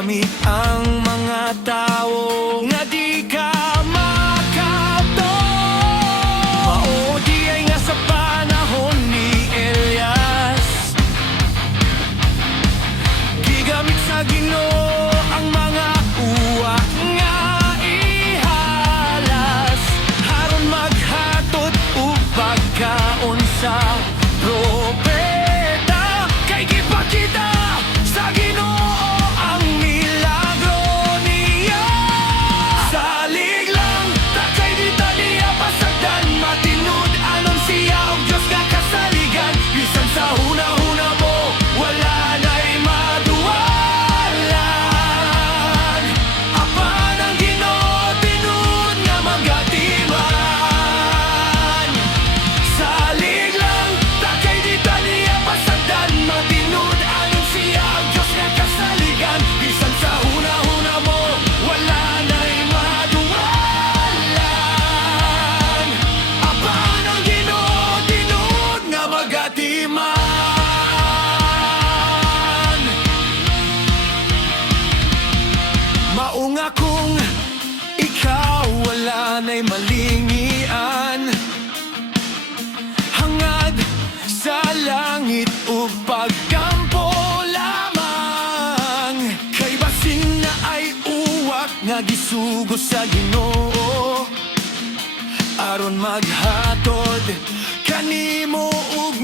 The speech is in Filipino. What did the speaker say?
nami ang mga tao nga di ka makapto. Maudi ay nga sa panahon ni Elias, gigamit sa Ginoo ang mga uwa nga ihalas, aron maghatod ug pagkaon sa propeta. Kay gipakita sa Ginoo ang milagro niya. Salig lang takay dita niya pasagdan, matinud anon siya og Diyos nga kasaligan. Bisan sa huna-huna mo wala na'y maduwalan. Apan ang Ginoo tinud nga magatiman. Salig lang takay dita niya pasagdan, matinud anon siya og Diyos nga kasaligan. Bisan sa huna-huna mo wala na'y maduwalan. Apan ang Ginoo tinud nga magatiman. Maunga kung ikaw wala na'y malingian, hangad sa langit ug pagkampo lamang. Kay basin na ay uwak nga gisugo sa Ginoo, aron maghatod kanimo og